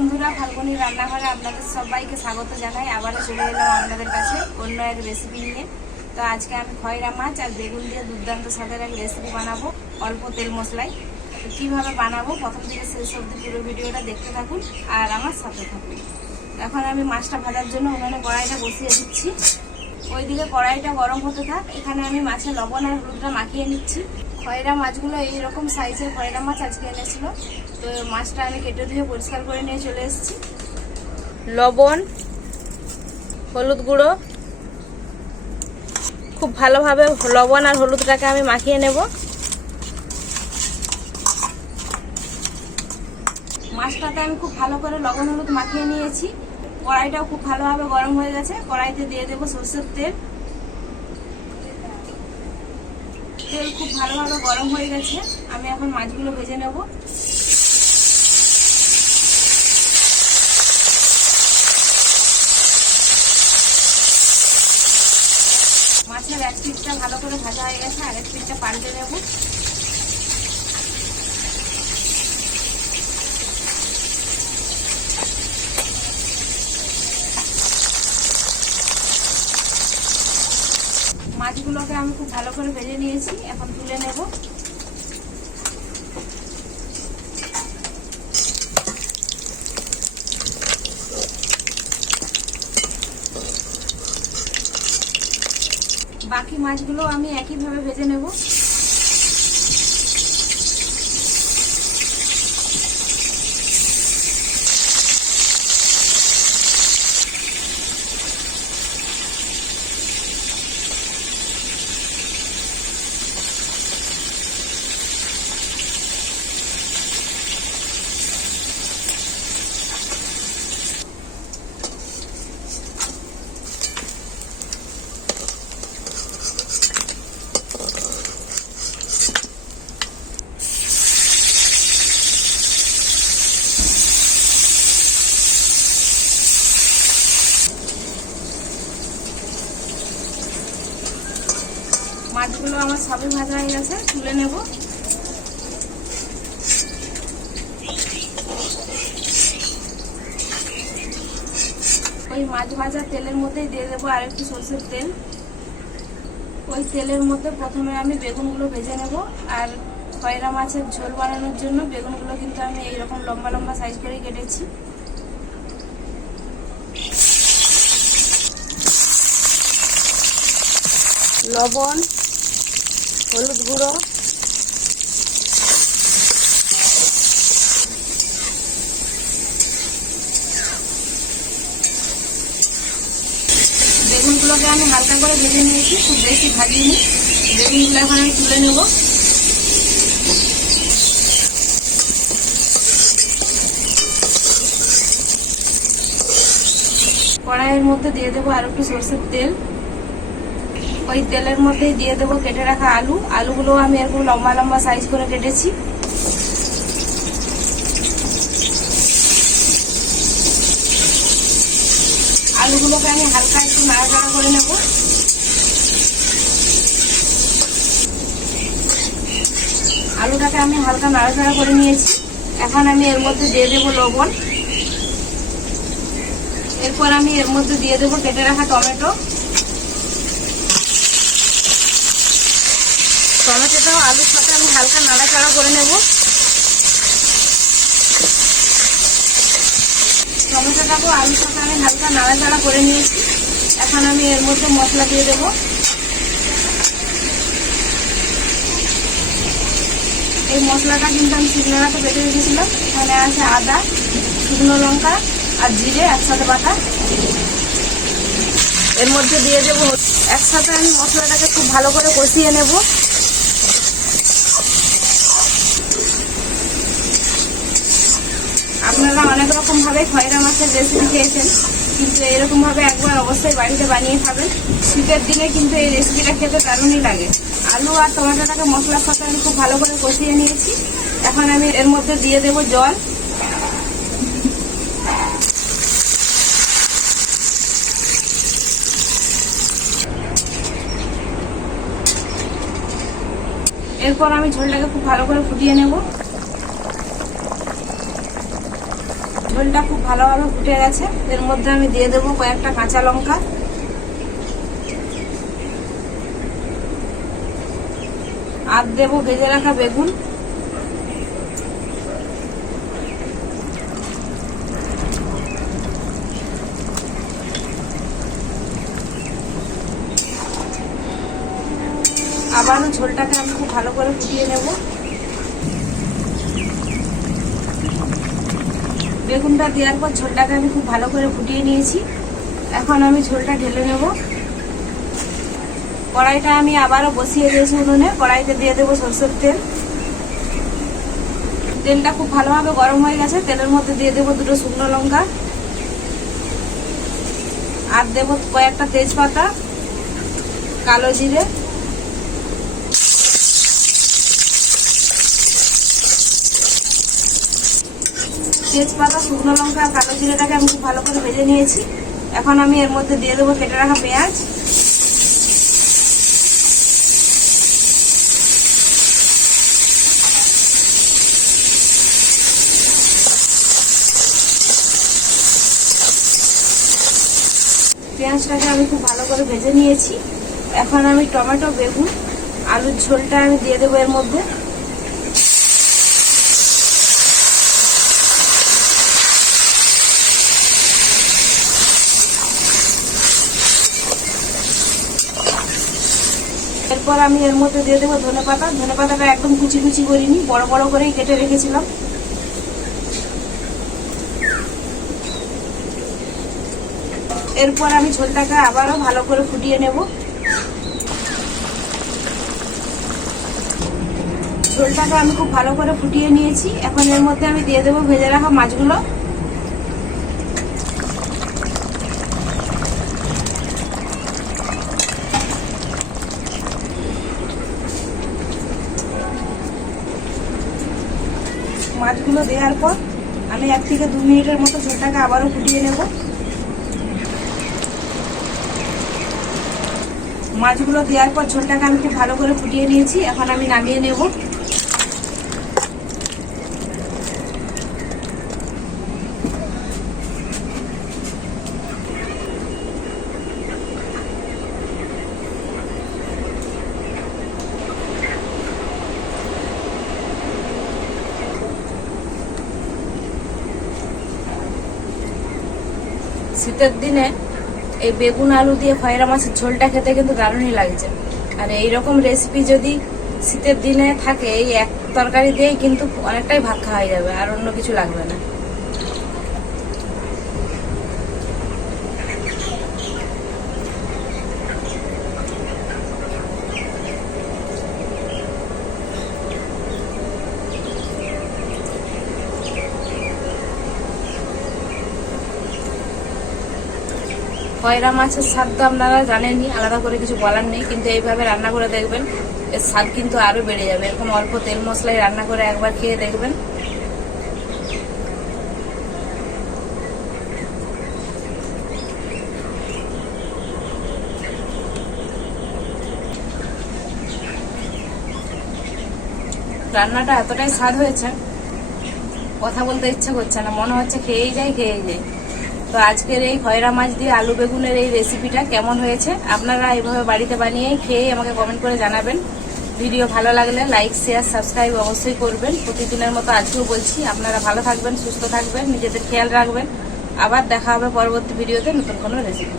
বন্ধুরা ফাল্গুনি রান্নাঘরে আপনাদের সবাইকে স্বাগত জানাই। আবারও চলে এলাম আপনাদের কাছে অন্য এক রেসিপি নিয়ে। তো আজকে আমি খয়রা মাছ আর বেগুন দিয়ে দুর্দান্ত স্বাদের এক রেসিপি বানাবো, অল্প তেল মশলায়। তো কীভাবে বানাবো? প্রথম থেকে শেষ অবধি পুরো ভিডিওটা দেখতে থাকুন আর আমার সাথে থাকুন। এখন আমি মাছটা ভাজার জন্য ওখানে কড়াইটা বসিয়ে দিচ্ছি। ওইদিকে কড়াইটা গরম হতে থাক। এখানে আমি মাছের লবণ আর হলুদটা মাখিয়ে নিচ্ছি। খয়রা মাছগুলো এইরকম সাইজের খয়রা মাছ আজকে এনেছিল। তো মাছটা আমি কেটে ধুয়ে পরিষ্কার করে নিয়ে চলে এসেছি। লবণ হলুদ গুঁড়ো খুব ভালোভাবে লবণ আর হলুদটাকে আমি মাখিয়ে নেব। মাছটাতে আমি খুব ভালো করে লবণ হলুদ মাখিয়ে নিয়েছি। কড়াইটাও খুব ভালোভাবে গরম হয়ে গেছে। কড়াইতে দিয়ে দেবো সর্ষের তেল। তেল খুব ভালোভাবে গরম হয়ে গেছে। আমি এখন মাছগুলো ভেজে নেব মাছের এক পিসটা ভালো করে ভাজা হয়ে গেছে আগের পিসটা পাল্টে নেব। মাছগুলোকে আমি খুব ভালো করে ভেজে নিয়েছি, এখন তুলে নেব। বাকি মাছগুলো আমি একইভাবে ভেজে নেব। মাছগুলো আমার সবই ভাজা হয়ে গেছে, তুলে নেব। ওই মাছ ভাজা তেলের মধ্যেই দিয়ে দেবো আর একটু সরষের তেল। ওই তেলের মধ্যে প্রথমে আমি বেগুনগুলো ভেজে নেব আর খয়রা মাছের ঝোল বানানোর জন্য বেগুনগুলো কিন্তু আমি এইরকম লম্বা লম্বা সাইজ করে কেটেছি। লবণ হলুদ গুঁড়ো। বেগুনগুলোকে আমি হালকা করে ভেজে নিয়েছি, খুব বেশি ভাজিনি। বেগুনগুলো এখন আমি তুলে নেব। কড়াইয়ের মধ্যে দিয়ে দেবো আর একটু সরষের তেল। ওই তেলের মধ্যেই দিয়ে দেবো কেটে রাখা আলু। আলুগুলো আমি এরকম লম্বা লম্বা সাইজ করে কেটেছি। আলুগুলোকে আমি হালকা একটু নাড়াচাড়া করে নেব। আলুটাকে আমি হালকা নাড়াচাড়া করে নিয়েছি। এখন আমি এর মধ্যে দিয়ে দেবো লবণ। এরপর আমি এর মধ্যে দিয়ে দেবো কেটে রাখা টমেটো। টমেটোটাও আলুর সাথে আমি হালকা নাড়াচাড়া করে নেব। টমেটোটাকেও আলুর সাথে আমি হালকা নাড়াচাড়া করে নিয়েছি। এখন আমি এর মধ্যে মশলা দিয়ে দেব। এই মশলাটা কিন্তু আমি শুকনো রাতে বেটে রেখেছিলাম। এখানে আছে আদা, শুকনো লঙ্কা আর জিরে একসাথে বাটা। এর মধ্যে দিয়ে দেবো একসাথে আমি মশলাটাকে খুব ভালো করে কষিয়ে নেব। আপনারা অনেক রকম ভাবে খয়রা মাছের রেসিপি খেয়েছেন, কিন্তু এরকম ভাবে একবার অবশ্যই বাড়িতে বানিয়ে খাবেন। শীতের দিনে কিন্তু এই রেসিপিটা খেতে দারুণই লাগে। আলু আর টমেটোটাকে মশলার সাথে আমি খুব ভালো করে কষিয়ে নিয়েছি। এখন আমি এর মধ্যে দিয়ে দেব জল। এরপর আমি ঝোলটাকে খুব ভালো করে ফুটিয়ে নেব। ঝোলটা খুব ভালোভাবে ফুটে গেছে। এর মধ্যে আমি দিয়ে দেবো কয়েকটা কাঁচা লঙ্কা। আর দেবো ভেজে রাখা বেগুন। আবারও ঝোলটাকে আমি খুব ভালো করে ফুটিয়ে নেব। বেগুনটা দেওয়ার পর ঝোলটাকে আমি খুব ভালো করে ফুটিয়ে নিয়েছি। এখন আমি ঝোলটা ঢেলে নেব। কড়াইটা আমি আবারও বসিয়ে দিয়েছি উনুনে। কড়াইতে দিয়ে দেবো সরষের তেল। তেলটা খুব ভালোভাবে গরম হয়ে গেছে। তেলের মধ্যে দিয়ে দেবো দুটো শুকনো লঙ্কা। আর দেবো কয়েকটা তেজপাতা, কালো জিরে। তেজপাতা, শুকনো লঙ্কা কালো জিরেটাকে আমি খুব ভালো করে ভেজে নিয়েছি। এখন আমি এর মধ্যে দিয়ে দেবো কেটে রাখা পেঁয়াজ। পেঁয়াজটাকে আমি খুব ভালো করে ভেজে নিয়েছি। এখন আমি টমেটো, বেগুন, আলুর ঝোলটা আমি দিয়ে দেবো এর মধ্যে। এরপর আমি এর মধ্যে দিয়ে দেবো ধনে পাতা। ধনে পাতাটা একদম কুচি কুচি করিনি, বড় বড় করেই কেটে রেখেছিলাম। এরপর আমি ঝোলটাকে আবারও ভালো করে ফুটিয়ে নেব। ঝোলটাকে আমি খুব ভালো করে ফুটিয়ে নিয়েছি। এখন এর মধ্যে আমি দিয়ে দেবো ভেজে রাখা মাছগুলো। মাছগুলো দেওয়ার পর আমি এক থেকে দু মিনিটের মতো ঝোলটাকে আবারও ফুটিয়ে নেব। মাছগুলো দেওয়ার পর ঝোলটাকে আমি খুব ভালো করে ফুটিয়ে নিয়েছি, এখন আমি নামিয়ে নেব। শীতের দিনে এই বেগুন আলু দিয়ে খয়রা মাছের ঝোলটা খেতে কিন্তু দারুণই লাগছে। আর এই রকম রেসিপি যদি শীতের দিনে থাকে, এই এক তরকারি দিয়েই কিন্তু অনেকটাই ভাত খাওয়া হয়ে যাবে, আর অন্য কিছু লাগবে না। কয়রা মাছের স্বাদ তো আপনারা জানেনই, আলাদা করে কিছু বলার নেই, কিন্তু এইভাবে রান্না করে দেখবেন, এর স্বাদ কিন্তু আরও বেড়ে যাবে। এরকম অল্প তেল মশলায় রান্না করে একবার খেয়ে দেখবেন। রান্নাটা এতটাই স্বাদ হয়েছে, কথা বলতে ইচ্ছে করছে না, মনে হচ্ছে খেয়েই যাই খেয়েই যাই। তো আজকের এই খয়রা মাছ দিয়ে আলু বেগুনের এই রেসিপিটা কেমন হয়েছে? আপনারা এইভাবে বাড়িতে বানিয়েই খেয়ে আমাকে কমেন্ট করে জানাবেন। ভিডিও ভালো লাগলে লাইক শেয়ার সাবস্ক্রাইব অবশ্যই করবেন। প্রতিদিনের মতো আজকেও বলছি, আপনারা ভালো থাকবেন, সুস্থ থাকবেন, নিজেদের খেয়াল রাখবেন। আবার দেখা হবে পরবর্তী ভিডিওতে নতুন কোনো রেসিপি